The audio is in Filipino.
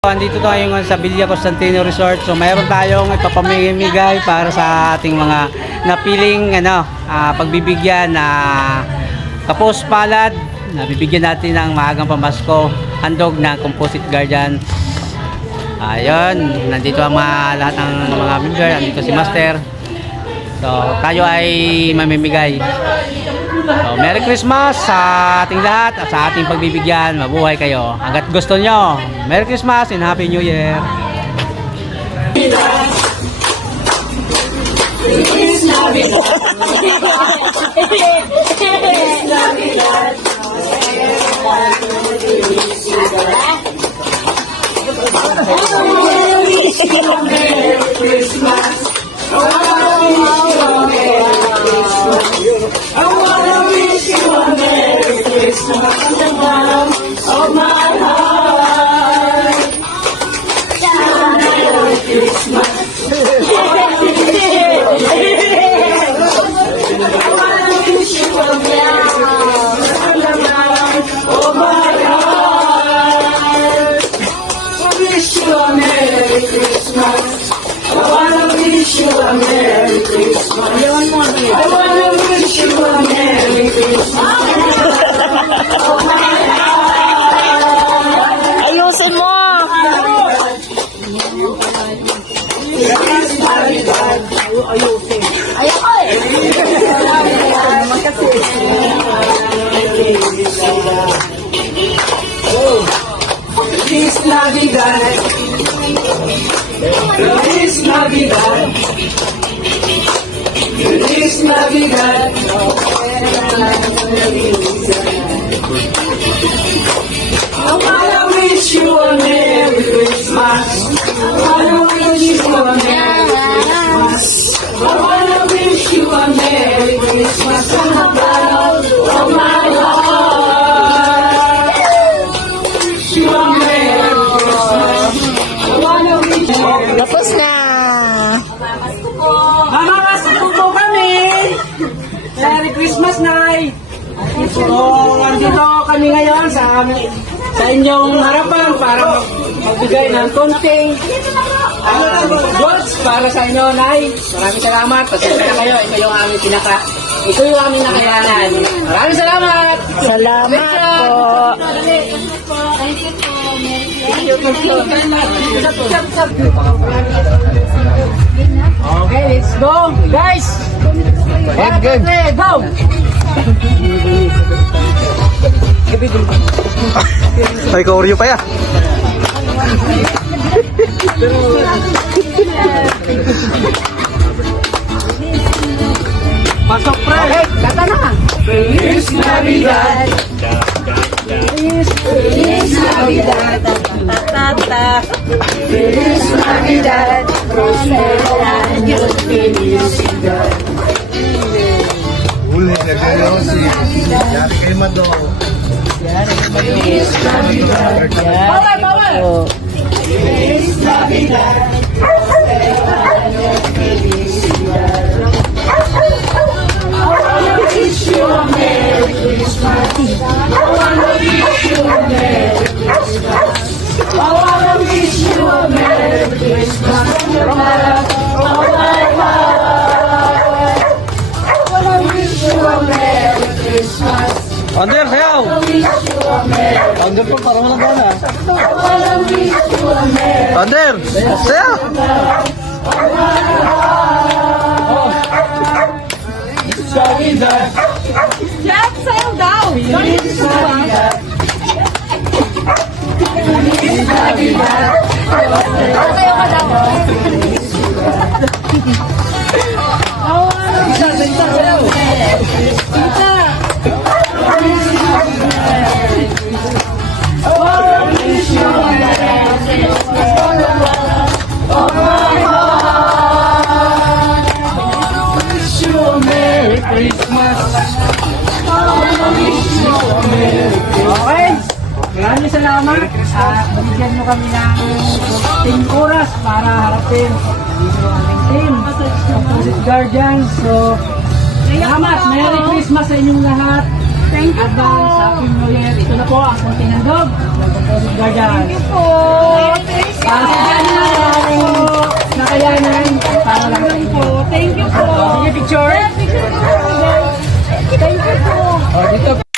Andito tayo ngayon sa Villa Constantino Resort. So mayroon tayong ipapamimigay para sa ating mga napiling pagbibigyan na kapos palad. Bibigyan natin ng maagang pamasko, handog na Composite Guardian. Ayun, nandito ang lahat ng mga member. Nandito si Master. So tayo ay mamimigay. So, Merry Christmas sa ating lahat at sa ating pagbibigyan. Mabuhay kayo hanggat gusto nyo. Merry Christmas and Happy New Year. Feliz Navidad. Merry Christmas. I wanna wish you a Merry Christmas from the bottom of my heart. Merry Christmas. I wanna wish you a Merry Christmas from the bottom of my heart. I wish you a Merry Christmas. I wanna wish you a Merry Christmas. I wanna wish you a Merry Christmas. Ayusin mo! Feliz Navidad. Ayusin. Ayoko eh! Naman kasi. Feliz Navidad. Feliz Navidad. Feliz Navidad. I wanna wish you a Merry Christmas. I wanna wish you a Merry Christmas. I wanna wish you a Merry Christmas from the bottom of my heart. Wish you a Merry Christmas. I wanna wish you a Merry Tapos na! Mamamasko po kami! Merry Christmas, Nay! So, nandito kami ngayon sa inyong harapan para magbigay ng konting goods para sa inyo, Nay. Maraming salamat. Pasensya na kayo. Ito yung aming nakayanan. Maraming salamat! Salamat po! Okay, let's go! Guys! Good. Go! Ay, ka-oreo pa yan. Pasok, pre! Okay, kata na! Feliz Navidad! Feliz Navidad! Tata! Feliz Navidad! Prospero año! Felicidad! Uli, nagkaroon si Yari kay Mado. Feliz Navidad! Bawal! Bawal! Feliz Navidad! Prospero año! Felicidad! I wanna wish you a Merry Christmas. I wanna wish you a Merry Christmas. I wanna wish you a Merry Christmas from the bottom of my heart. I wanna wish you a Merry Christmas. Under, sayaw! I wish you a Merry. Under po, parang walang gana. I wanna wish you a Merry. Under, sayaw! Navidad. Jack, sayaw daw! Feliz Navidad. Feliz Navidad. Sayaw ka daw! Okay. Maraming salamat. Bigyan nyo kami ng 10 oras para harapin yung aming team. Composite Guardians. So, salamat. Merry Christmas sa inyong lahat. Thank you po. Advance, Happy New Year. Ito na po ang konting handog ng Composite Guardians. Thank you po. Thank you po. Sige, picture. Thank you po. Oh, dito.